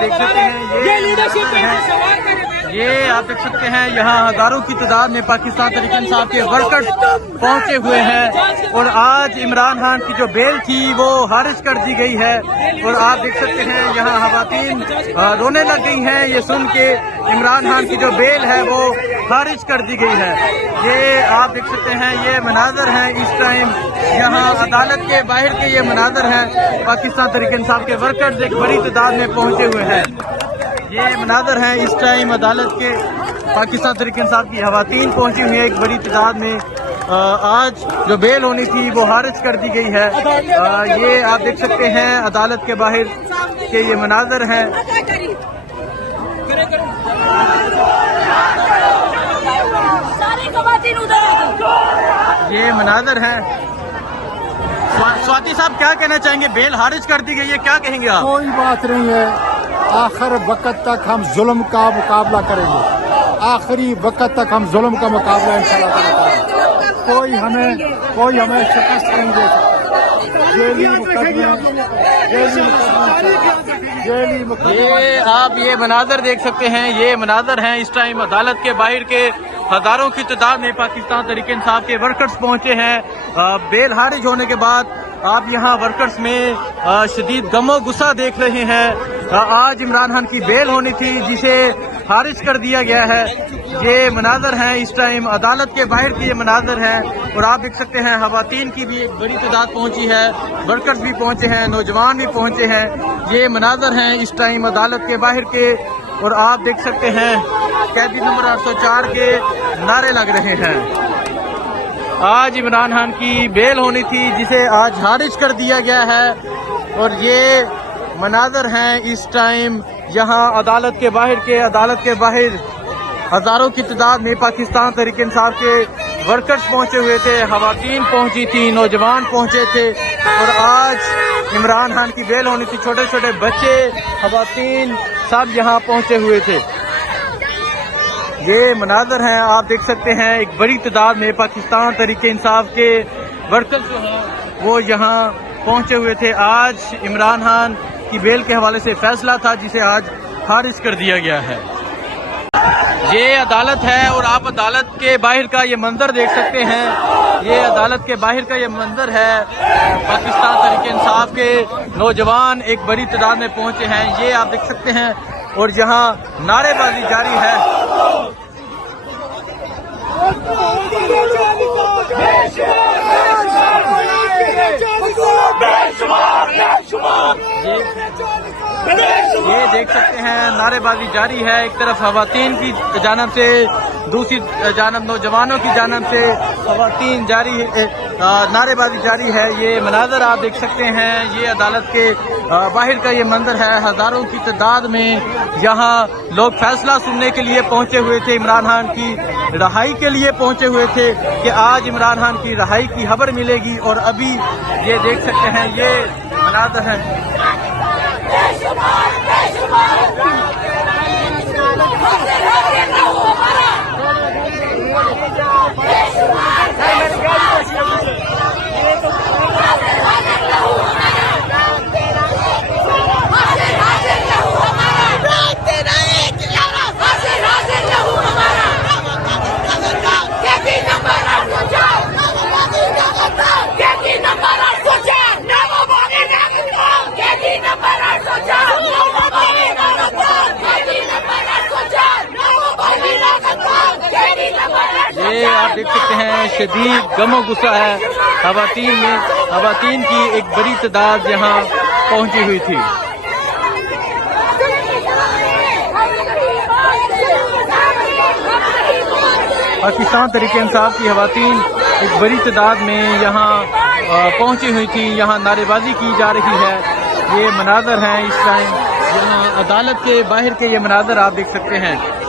देख सकते हैं ये आप देख सकते हैं यहाँ हजारों की तादाद में पाकिस्तान तहरीक इंसाफ के वर्कर्स पहुंचे हुए हैं और आज इमरान खान की जो बेल थी वो खारिज कर दी गई है। और आप देख सकते हैं यहाँ ख़वातीन रोने लग गई हैं ये सुन के इमरान खान की जो बेल है वो खारिज कर दी गई है। ये आप देख सकते हैं ये मनाजर हैं इस टाइम यहाँ अदालत के बाहर के ये मनाजर हैं। पाकिस्तान तहरीक इंसाफ के वर्कर्स एक बड़ी तादाद में पहुंचे हुए हैं। ये मनाजर हैं इस टाइम अदालत के पाकिस्तान तहरीक इंसाफ की ख़वातीन पहुंची हुई है एक बड़ी तादाद में। आज जो बेल होनी थी वो खारिज कर दी गई है। ये आप देख सकते हैं अदालत के बाहर के ये मनाजर हैं। ये मनाजर हैं। स्वाति साहब क्या कहना चाहेंगे? बेल खारिज कर दी गई है, क्या कहेंगे आप? कोई बात नहीं है, आखिर वक्त तक हम जुल्म का मुकाबला करेंगे। आखिरी वक्त तक हम जुल्म का मुकाबला इंशाल्लाह करेंगे। कोई हमें शिकस्त नहीं दे सकता। ये आप ये मनाजर देख सकते हैं, ये मनाजर हैं इस टाइम अदालत के बाहर के हजारों की तादाद में पाकिस्तान तहरीक इंसाफ के वर्कर्स पहुंचे हैं। बेल खारिज होने के बाद आप यहाँ वर्कर्स में शदीद गमो गुस्सा देख रहे हैं। आज इमरान खान की बेल होनी थी जिसे खारिज कर दिया गया है। ये मनाजर हैं इस टाइम अदालत के बाहर के ये मनाजर हैं और आप देख सकते हैं ख़वातीन की भी एक बड़ी तादाद पहुंची है, वर्कर्स भी पहुंचे हैं, नौजवान भी पहुंचे हैं। ये मनाजर हैं इस टाइम अदालत के बाहर के और आप देख सकते हैं कैदी नंबर 804 के नारे लग रहे हैं। आज इमरान खान की बेल होनी थी जिसे आज खारिज कर दिया गया है और ये मनाजर हैं इस टाइम यहाँ अदालत के बाहर हजारों की तादाद में पाकिस्तान तहरीक इंसाफ के वर्कर्स पहुंचे हुए थे, ख़वातीन पहुंची थी, नौजवान पहुंचे थे और आज इमरान खान की बेल होनी थी। छोटे छोटे बच्चे, ख़वातीन सब यहाँ पहुंचे हुए थे। ये मनाजर हैं आप देख सकते हैं एक बड़ी तादाद में पाकिस्तान तहरीक इंसाफ के वर्कर्स जो हैं वो यहाँ पहुंचे हुए थे। आज इमरान खान की बेल के हवाले से फैसला था जिसे आज खारिज कर दिया गया है। ये अदालत है और आप अदालत के बाहर का ये मंजर देख सकते हैं। ये अदालत के बाहर का ये मंजर है। पाकिस्तान तहरीक इंसाफ के नौजवान एक बड़ी तादाद में पहुंचे हैं, ये आप देख सकते हैं और यहाँ नारेबाजी जारी है। ये देख सकते हैं नारेबाजी जारी है। एक तरफ ख़वातीन की जानब से, दूसरी जानब नौजवानों की जानब से ख़वातीन नारेबाजी जारी है। ये मनाजर आप देख सकते हैं, ये अदालत के बाहर का ये मंजर है। हजारों की तादाद में यहाँ लोग फैसला सुनने के लिए पहुंचे हुए थे, इमरान खान की रहाई के लिए पहुंचे हुए थे कि आज इमरान खान की रहाई की खबर मिलेगी। और अभी ये देख सकते हैं ये मनाजर हैं। ये आप देख सकते हैं शदीद गमो गुस्सा है ख़वातीन की एक बड़ी तादाद यहाँ पहुंची हुई थी। पाकिस्तान तहरीक इंसाफ की ख़वातीन एक बड़ी तादाद में यहाँ पहुंची हुई थी, यहाँ नारेबाजी की जा रही है। ये मनाजर हैं इस टाइम यहाँ अदालत के बाहर के ये मनाजर आप देख सकते हैं।